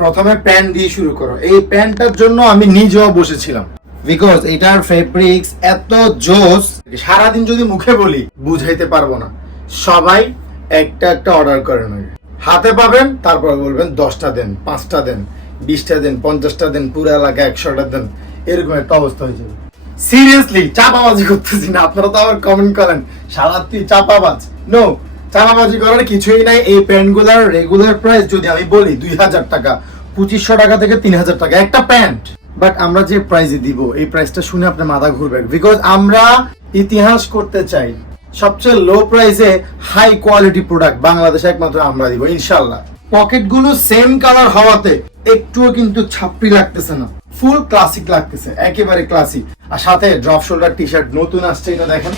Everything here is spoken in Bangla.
প্রথমে প্যান্ট দিয়ে শুরু করো। এই প্যান্টটার জন্য আমি নিজেও বসেছিলাম। বিকজ এটার ফেব্রিক্স এত জোস, সারাদিন যদি মুখে বলি, বুঝাইতে পারব না। সবাই একটা একটা অর্ডার করে নেবে। হাতে পাবেন, তারপর বলবেন দশটা দেন, পাঁচটা দেন, বিশটা দেন, পঞ্চাশটা দেন, পুরো এলাকা একশোটা দেন, এরকম একটা অবস্থা হয়ে সিরিয়াসলি চাপাবাজি করতেছি না। আপনারা তো আবার কমেন্ট করেন সারা চাপাবাজ? নো চাপাবাজি করার কিছুই নাই। এই প্যান্টগুলোর রেগুলার প্রাইস যদি আমি বলি দুই হাজার টাকা, পঁচিশশো টাকা থেকে তিন হাজার টাকা, একটা প্যান্ট। বাট আমরা যে প্রাইজে দিব, এই প্রাইসটা শুনে আপনার মাথা ঘুরবে বিকজ আমরা ইতিহাস করতে চাই, সবচেয়ে লো প্রাইসে হাই কোয়ালিটি প্রোডাক্ট বাংলাদেশে একমাত্র আমরা দিব ইনশাল্লাহ পকেটগুলো সেম কালার হওয়াতে একটুও কিন্তু ছাপড়ি লাগতেছে না। ফুল ক্লাসিক লাগতেছে, একেবারে ক্লাসিক আর সাথে ড্রপ শোল্ডার টি শার্ট নতুন আসছে, এটা দেখেন।